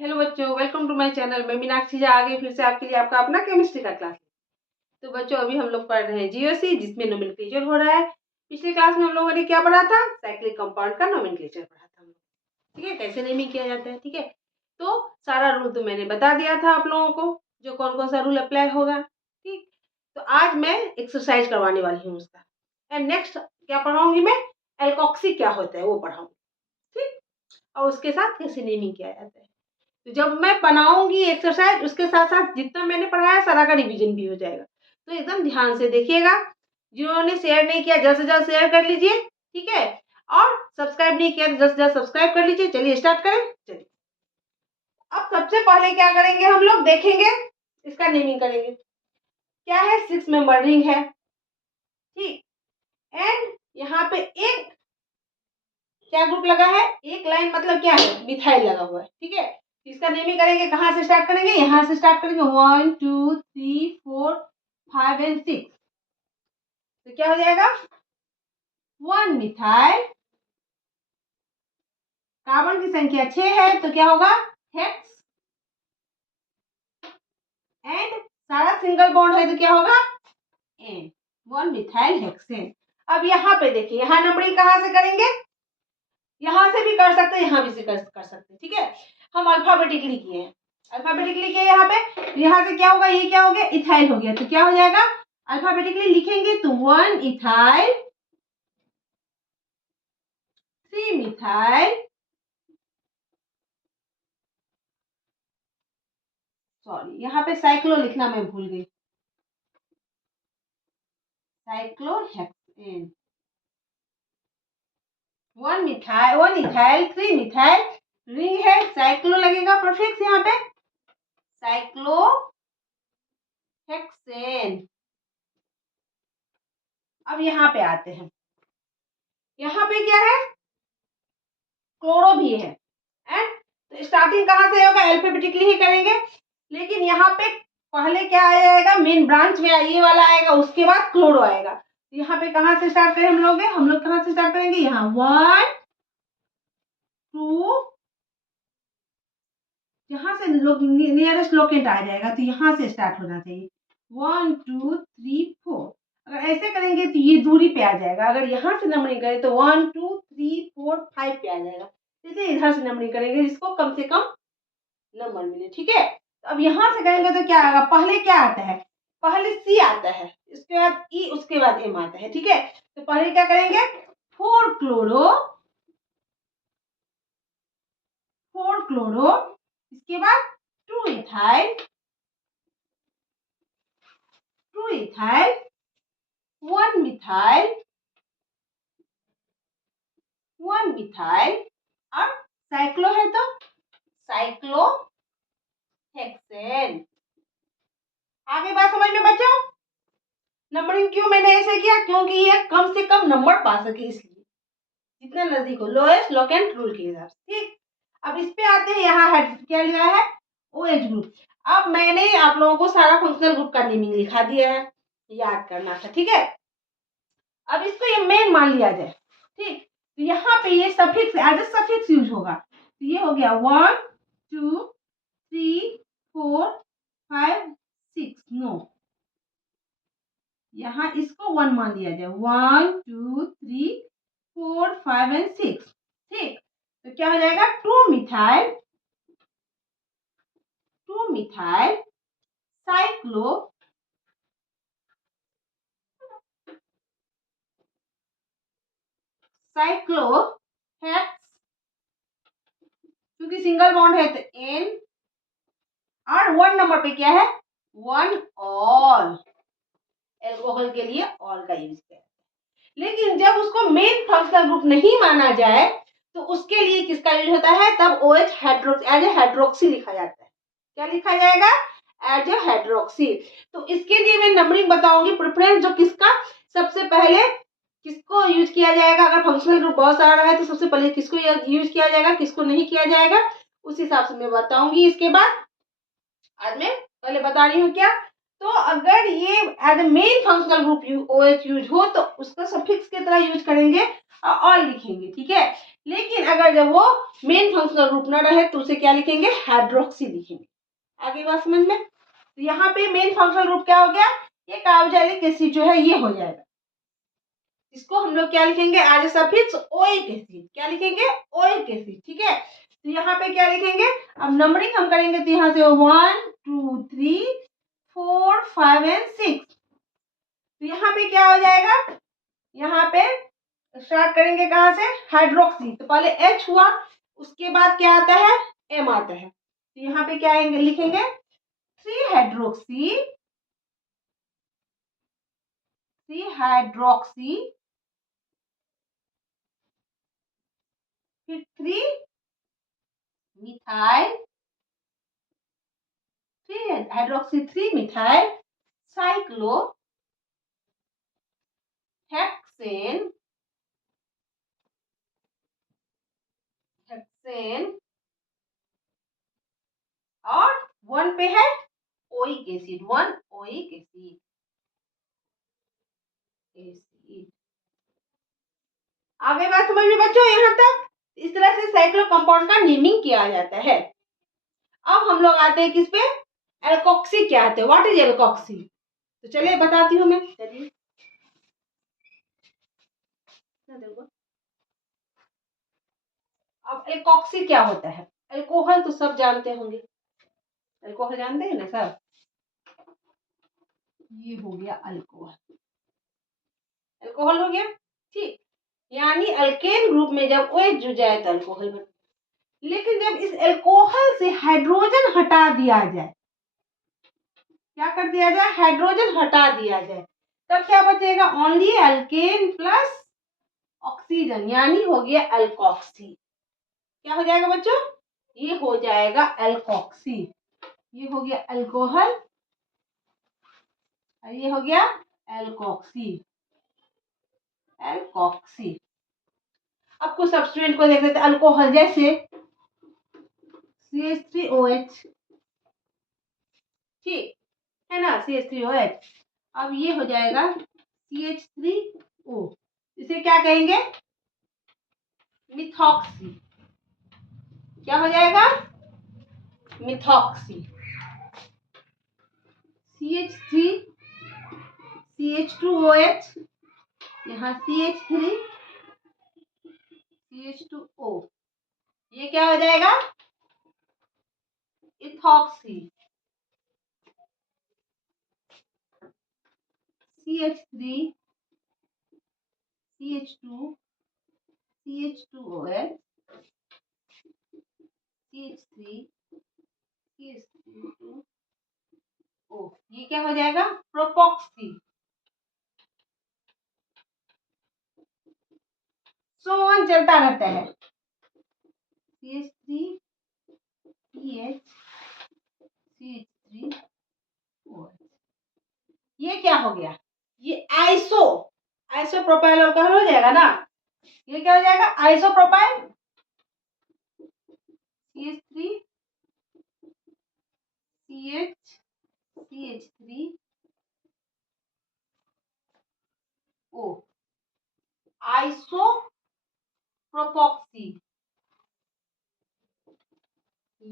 Hello बच्चों, welcome to my channel. मैं मीनाक्षी झा आ गई फिर से आपके लिए आपका अपना केमिस्ट्री का क्लास। तो बच्चों, अभी हम लोग पढ़ रहे हैं जीओसी, जिसमें नोमेनक्लेचर हो रहा है। पिछले क्लास में हम लोगों ने क्या पढ़ा था? साइक्लिक कंपाउंड का नोमेनक्लेचर पढ़ा था हम लोग। ठीक है, कैसे नेमिंग किया जाता है। ठीक है, तो सारा रूल तो मैंने बता दिया था आप लोगों को, जो कौन कौन सा रूल अप्लाई होगा। ठीक, तो आज मैं एक्सरसाइज करवाने वाली हूँ उसका। एंड नेक्स्ट क्या पढ़ाऊंगी मैं? एल्कोक्सी क्या होता है वो पढ़ाऊंगी। ठीक, और उसके साथ कैसे नेमिंग किया जाता है। तो जब मैं बनाऊंगी एक्सरसाइज, उसके साथ साथ जितना मैंने पढ़ाया सारा का रिवीजन भी हो जाएगा। तो एकदम ध्यान से देखिएगा। जिन्होंने शेयर नहीं किया जल्द से जल्द शेयर कर लीजिए। ठीक है, और सब्सक्राइब नहीं किया तो जल्द से जल्द सब्सक्राइब कर लीजिए। चलिए स्टार्ट करें। चलिए, अब सबसे पहले क्या करेंगे हम लोग? देखेंगे, इसका नेमिंग करेंगे। क्या है? 6 मेंबर रिंग है। ठीक, एंड यहाँ पे एक क्या ग्रुप लगा है? एक लाइन मतलब क्या है? मिथाइल लगा हुआ है। ठीक है, इसका नेमिंग करेंगे। कहाँ से स्टार्ट करेंगे? यहाँ से स्टार्ट करेंगे। 1 2 3 4 5 एंड 6। तो क्या हो जाएगा? 1 मिथाइल। कार्बन की संख्या 6 है तो क्या होगा? हेक्स। एंड सारा सिंगल बॉन्ड है तो क्या होगा? एन। 1 methyl hexane. अब यहाँ पे देखिए, यहाँ नंबरिंग कहाँ से करेंगे? यहाँ से भी कर सकते हैं, यहाँ भी से कर सकते हैं। ठीक है, हम अल्फाबेटिकली किए हैं। अल्फाबेटिकली किए यहाँ पे। यहाँ से क्या होगा? ये क्या हो गया? इथाइल हो गया। तो क्या हो जाएगा? अल्फाबेटिकली लिखेंगे तो 1 इथाइल, 3 मिथाइल, सॉरी यहाँ पे साइक्लो लिखना मैं भूल गई। Cyclohexane. 1 methyl, 1 ethyl, 3 methyl, ring है, साइक्लो लगेगा प्रीफिक्स यहाँ पे। साइक्लोहेक्सेन। अब यहाँ पे आते हैं। यहाँ पे क्या है? क्लोरो भी है। एंड तो स्टार्टिंग कहाँ से होगा? अल्फाबेटिकली ही करेंगे। लेकिन यहाँ पे पहले क्या आ जाएगा? मेन ब्रांच में ये वाला आएगा, उसके बाद क्लोरो आएगा। तो यहाँ पे कहाँ से स्टार्ट करें हम लोग कहाँ से स्टार्ट करेंगे? यहाँ 1 2, यहाँ से लोग नियरेस्ट लोकेंट आ जाएगा तो यहाँ से स्टार्ट होना चाहिए। 1 2 3 4। अगर ऐसे करेंगे तो ये दूरी पे आ जाएगा। अगर यहाँ से नंबरिंग करें तो 1 2 3 4 5 पे आ जाएगा। इसलिए इधर से नंबरिंग करेंगे जिसको कम से कम नंबर मिले। ठीक है, तो अब यहाँ से करेंगे तो क्या आएगा? पहले क्या आता है? पहले सी आता है, इसके बाद ई, उसके बाद एम आता है। ठीक है, तो पहले क्या करेंगे? 4 क्लोरो, 4 क्लोरो, इसके बाद 2 इथाइल, 2 इथाइल, 1 मिथाइल, 1 मिथाइल, और साइक्लो है तो साइक्लोहेक्सेन। आगे बात समझ में बच्चों? नंबरिंग क्यों मैंने ऐसे किया? क्योंकि ये कम से कम नंबर पा सके, इसलिए जितना नजदीक हो, लोएस्ट लोकेंट रूल के हिसाब से। ठीक, अब इस पे आते हैं। यहाँ क्या लिया है? OH group. अब मैंने आप लोगों को सारा फंक्शनल ग्रुप का नेमिंग लिखा दिया है, याद करना था। ठीक है, अब इसको ये मेन मान लिया जाए। ठीक, तो यहाँ पे ये suffix as a suffix use होगा। तो ये हो गया 1 2 3 4 5 6। नो, यहाँ इसको 1 मान लिया जाए। 1 2 3 4 5 एंड 6। ठीक, तो क्या हो जाएगा? 2 मिथाइल, 2 मिथाइल साइक्लो साइक्लोहेक्स, क्योंकि सिंगल बॉन्ड है तो एन, और 1 नंबर पे क्या है? 1 ऑल। एल्कोहल के लिए ऑल का यूज किया। लेकिन जब उसको मेन फंक्शनल ग्रुप नहीं माना जाए तो उसके लिए किसका यूज होता है? तब OH hydroxy as a hydroxy लिखा जाता है। क्या लिखा जाएगा? As a hydroxy. तो इसके लिए मैं नंबरिंग बताऊंगी। प्रेफरेंस जो किसका सबसे पहले किसको यूज किया जाएगा? अगर फंक्शनल ग्रुप बहुत सारा है तो सबसे पहले किसको यूज किया जाएगा, किसको नहीं किया जाएगा, उस हिसाब से मैं बताऊंगी। इसके बाद आज मैं पहले बता रही हूँ क्या, तो अगर ये as a main functional group OH use हो तो उसका सफिक्स की तरह यूज करेंगे और ऑल लिखेंगे। ठीक है, लेकिन अगर जब वो मेन फंक्शनल ग्रुप ना रहे तो उसे क्या लिखेंगे, हाइड्रोक्सी लिखेंगे। आगे बात समझ में। तो यहाँ पे मेन फंक्शनल ग्रुप क्या हो गया, ये कार्बोक्सिलिक एसिड जो है ये हो जाएगा। इसको हम लोग क्या लिखेंगे as a suffix oic acid, क्या लिखेंगे, ओइक एसिड। ठीक है, तो यहाँ पे क्या लिखेंगे, अब नंबरिंग हम करेंगे तो यहाँ से 1 2 3 4 5 एंड 6। तो यहाँ पे क्या हो जाएगा, यहाँ पे स्टार्ट करेंगे कहाँ से, हाइड्रोक्सी। तो पहले H हुआ, उसके बाद क्या आता है, M आता है। तो यहाँ पे क्या लिखेंगे 3 हाइड्रोक्सी, 3 हाइड्रोक्सी, फिर 3 methyl, 3 hydroxy 3 methyl cyclo hexane, hexane, और 1 पे है oic acid, 1 oic acid, acid. आगे बात समझ में बच्चों यहाँ तक। इस तरह से साइक्लो कंपाउंड का नेमिंग किया जाता है। अब हम लोग आते हैं किस पे, एल्कोक्सी क्या होता है, व्हाट इज एल्कोक्सी। तो चलिए बताती हूँ मैं, चलिए अब एल्कोक्सी क्या होता है। अल्कोहल तो सब जानते होंगे, अल्कोहल जानते हैं ना सब, ये हो गया अल्कोहल, अल्कोहल हो गया। ठीक, यानी अल्केन ग्रुप में जब OH जुड़ जाए तो अल्कोहल बन, लेकिन जब इस अल्कोहल से हाइड्रोजन हटा दिया जाए, क्या कर दिया जाए, हाइड्रोजन हटा दिया जाए, तब क्या बचेगा, ओनली अल्केन प्लस ऑक्सीजन, यानी हो गया अल्कोक्सी। क्या हो जाएगा बच्चों, ये हो जाएगा अल्कोक्सी। ये हो गया अल्कोहल और ये हो गया एल्कोक्सी, एल्कोक्सी। अब कुछ सब्स्टिट्यूएंट को देख लेते हैं, अल्कोहल जैसे CH3OH, ठीक है ना, CH3OH। अब ये हो जाएगा CH3O, इसे क्या कहेंगे, मिथॉक्सी। क्या हो जाएगा, मिथॉक्सी। CH3 CH2OH, यहाँ CH3 CH2O, ये क्या हो जाएगा, ethoxy. CH3 CH2 CH2OH CH3 CH2O, ये क्या हो जाएगा, प्रोपोक्सी। सो ऑन चलता रहता है, CH3 CH CH3OH, ये क्या हो गया, ये आइसोप्रोपाइल अल्कोहल हो जाएगा ना, ये क्या हो जाएगा, आइसोप्रोपाइल। CH3 CH3O, आइसोप्रोपोक्सी,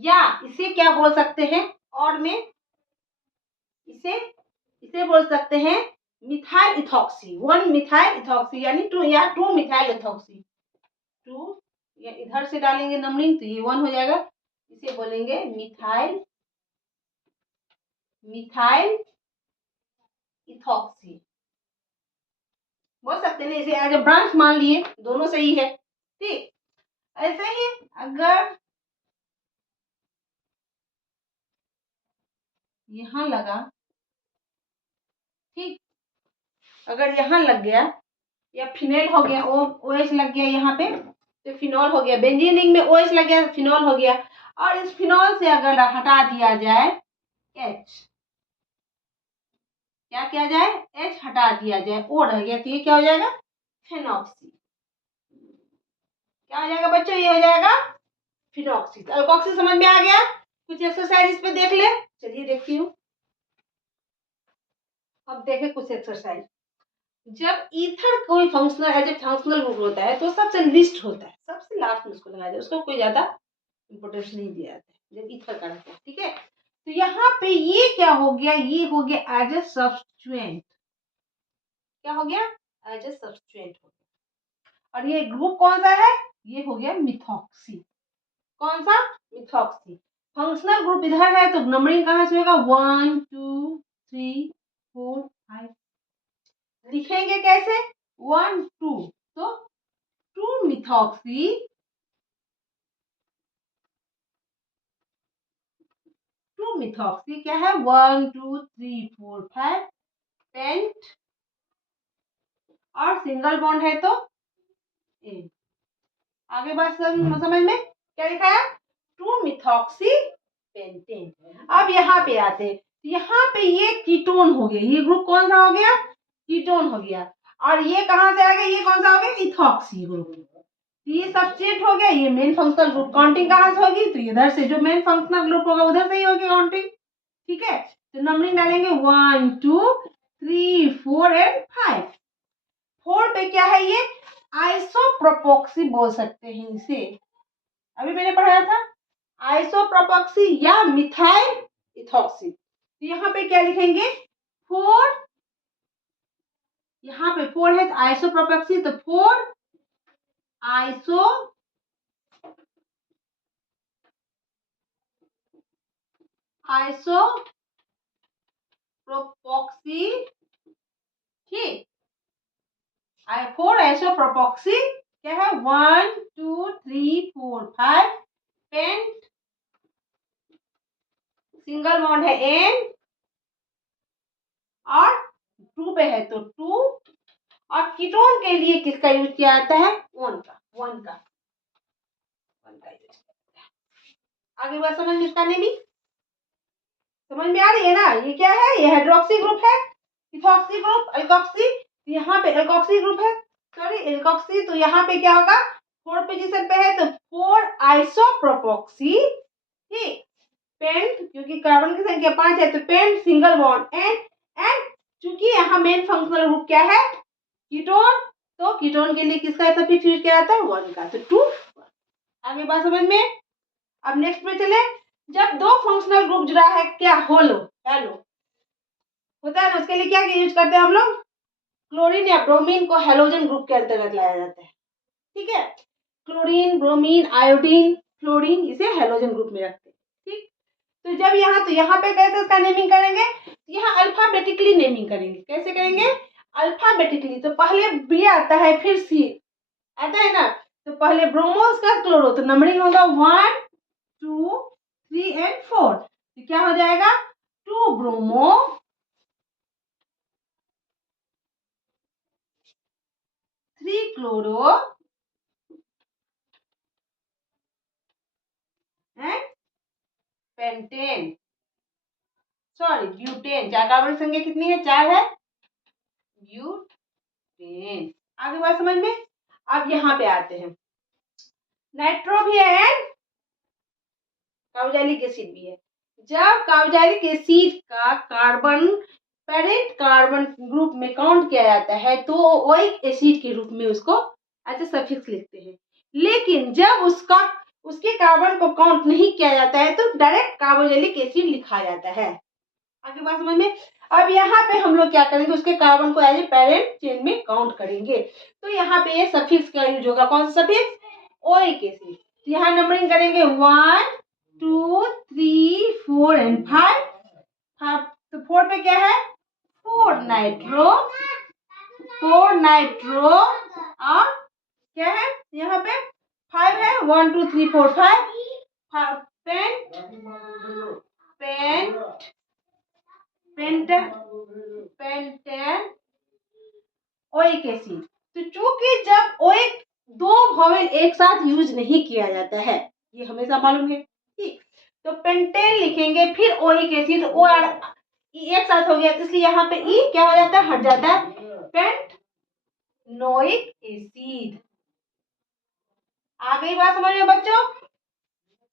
या इसे क्या बोल सकते हैं, और में इसे इसे बोल सकते हैं मिथाइल इथॉक्सी, 1 मिथाइल इथॉक्सी, यानी 2 या 2 मिथाइल इथॉक्सी। 2 या इधर से डालेंगे नंबरिंग तो ये 1 हो जाएगा, इसे बोलेंगे मिथाइल, मिथाइल इथॉक्सी बोल सकते हैं, इसे एज ए ब्रांच मान लिए, दोनों सही है। ठीक, ऐसे ही अगर यहाँ लगा, ठीक, अगर यहाँ लग गया या फिनोल हो गया, OH लग गया यहाँ पे तो फिनोल हो गया, बेंजीन रिंग में OH लग गया फिनोल हो गया, और इस फिनोल से अगर हटा दिया जाए H, क्या किया जाए, H हटा दिया जाए, O रह गया, तो ये क्या हो जाएगा, फेनॉक्सी। क्या हो जाएगा बच्चों, ये हो जाएगा फिनॉक्सी। अल्कोक्सी समझ में आ गया, कुछ एक्सरसाइज इस पे देख ले, चलिए देखती हूँ। अब देखें कुछ एक्सरसाइज। जब ईथर कोई functional as a functional group होता है तो सबसे लिस्ट होता है, सबसे लास्ट में उसको लगाया जाता है, उसको कोई ज्यादा इंपोर्टेंस नहीं दिया जाता है जब ईथर का रहता है। ठीक है, तो यहाँ पे ये क्या हो गया, ये हो गया एज ए सब्स्टिट्यूएंट। क्या हो गया, एज ए सब्स्टिट्यूएंट हो गया। और ये ग्रुप कौन सा है, ये हो गया मिथॉक्सी। कौन सा, मिथॉक्सी। फंक्शनल ग्रुप इधर है तो नंबरिंग कहाँ से होगा, 1 2 3 4 5। लिखेंगे कैसे, 1 2, तो 2 मिथॉक्सी, 2 मिथॉक्सी क्या है, 1 2 3 4 5 पेंट, और सिंगल बॉन्ड है तो ए। आगे बात समझ में क्या लिखा है, 2 मिथॉक्सी पेंटेन। अब यहाँ पे आते हैं, यहाँ पे ये कीटोन हो गया, ये ग्रुप कौन सा हो गया, कीटोन हो गया। और ये कहाँ से आ गया, ये कौन सा हो गया, इथॉक्सी ग्रुप। ये सब्स्टिट्यूट हो गया, ये मेन फंक्शनल ग्रुप। काउंटिंग कहाँ से होगी, तो इधर से जो मेन फंक्शनल ग्रुप होगा उधर से ही होगी काउंटिंग। ठीक है, तो नंबरिंग डालेंगे 1 2 3 4 एंड 5। 4 पे क्या है, ये आइसोप्रोपोक्सी बोल सकते हैं इसे, अभी मैंने पढ़ाया था आइसोप्रोपोक्सी या मिथाइल इथॉक्सी। तो यहाँ पे क्या लिखेंगे, 4, यहाँ पे 4 है तो आइसोप्रोपोक्सी, तो 4 आइसोप्रोपोक्सी। ठीक, 4 आइसोप्रोपोक्सी क्या है, 1 2 3 4 5 पेंट, सिंगल बॉन्ड है एन, और 2 पे है तो 2। और कीटोन के लिए किसका यूज किया जाता है, 1 का, 1 का यूज किया जाता है। आगे बात समझ में, इसका नेमिंग समझ में आ रही है ना, ये क्या है, ये हाइड्रोक्सी ग्रुप है, इथॉक्सी ग्रुप, अल्कोक्सी। यहाँ पे अल्कोक्सी ग्रुप है, सॉरी एल्कोक्सी, तो यहाँ पे क्या होगा, 4 पोजीशन पे है तो 4 आइसोप्रोपोक्सी। ठीक, पेंट क्योंकि कार्बन की संख्या 5 है तो पेंट, सिंगल बॉन्ड एंड चूंकि यहाँ मेन फंक्शनल ग्रुप क्या है, कीटोन, तो कीटोन के लिए किसका सफिक्स यूज किया जाता है, 1 का, तो 2। आगे बात समझ में। अब नेक्स्ट पे चले, जब दो फंक्शनल ग्रुप जुड़ा है क्या, होलो हेलो होता है ना, उसके लिए क्या यूज करते हैं हम लोग, क्लोरीन या ब्रोमीन को हेलोजन ग्रुप के अंतर्गत लाया जाता है। ठीक है, क्लोरीन, ब्रोमीन, आयोडीन, फ्लोरीन, इसे हेलोजन ग्रुप में रखते हैं। ठीक, तो जब यहाँ, तो यहाँ पे कैसे इसका नेमिंग करेंगे, यहाँ अल्फाबेटिकली नेमिंग करेंगे। कैसे करेंगे, अल्फाबेटिकली, तो पहले बी आता है फिर सी आता है ना, तो पहले ब्रोमो उसका क्लोरो, तो नंबरिंग होगा 1 2 3 एंड 4। तो क्या हो जाएगा, 2 bromo 3 chloro and pentane, sorry butane. चार कार्बन संख्या कितनी है, 4 है, ब्यूटेन। आगे बात समझ में। अब यहाँ पे आते हैं, नाइट्रो भी है एंड कार्बोक्सिलिक एसिड भी है। जब कार्बोक्सिलिक एसिड का कार्बन पेरेंट कार्बन ग्रुप में काउंट किया जाता है तो ओइक एसिड के रूप में उसको एज ए सफिक्स लिखते हैं। लेकिन जब उसके कार्बन को काउंट नहीं किया जाता है तो डायरेक्ट कार्बोक्सिलिक एसिड लिखा जाता है। आगे बात समझ में। अब यहाँ पे हम लोग क्या करेंगे, उसके कार्बन को एज ए पेरेंट चेन में काउंट करेंगे। तो यहाँ पे ये सफिक्स का यूज होगा, कौन सा सफिक्स, ओइक एसिड। तो यहाँ नंबरिंग करेंगे 1 2 3 4 एंड 5। तो 4 पे क्या है, 4 नाइट्रो, 4 नाइट्रो, और क्या है यहाँ पे 5 है, 1 2 3 4 5 pent, pent, pentane, pentane, oic acid. तो चूंकि जब ओइक दो वॉवेल एक साथ यूज नहीं किया जाता है, ये हमेशा मालूम है। ठीक, तो पेंटेन लिखेंगे फिर ओइक एसिड, ओ एक साथ हो गया, इसलिए यहाँ पे ई क्या हो जाता है, हट जाता है, पेंटनोइक एसिड। आ गई बात समझ में बच्चों,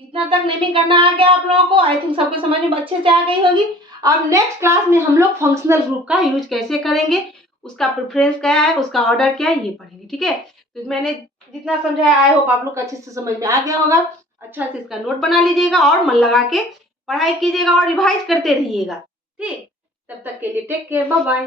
इतना तक नेमिंग करना आ गया आप लोगों को, आई थिंक सबके समझ में अच्छे से आ गई होगी। अब नेक्स्ट क्लास में हम लोग फंक्शनल ग्रुप का यूज कैसे करेंगे उसका प्रेफरेंस क्या है, उसका ऑर्डर क्या है, ये पढ़ेंगे। ठीक है, तो मैंने जितना समझाया आई होप आप लोग अच्छे से समझ में आ गया होगा। अच्छा से इसका नोट बना लीजिएगा और मन लगा के पढ़ाई कीजिएगा और रिवाइज करते रहिएगा। ठीक, तब तक के लिए टेक केयर, बाय बाय।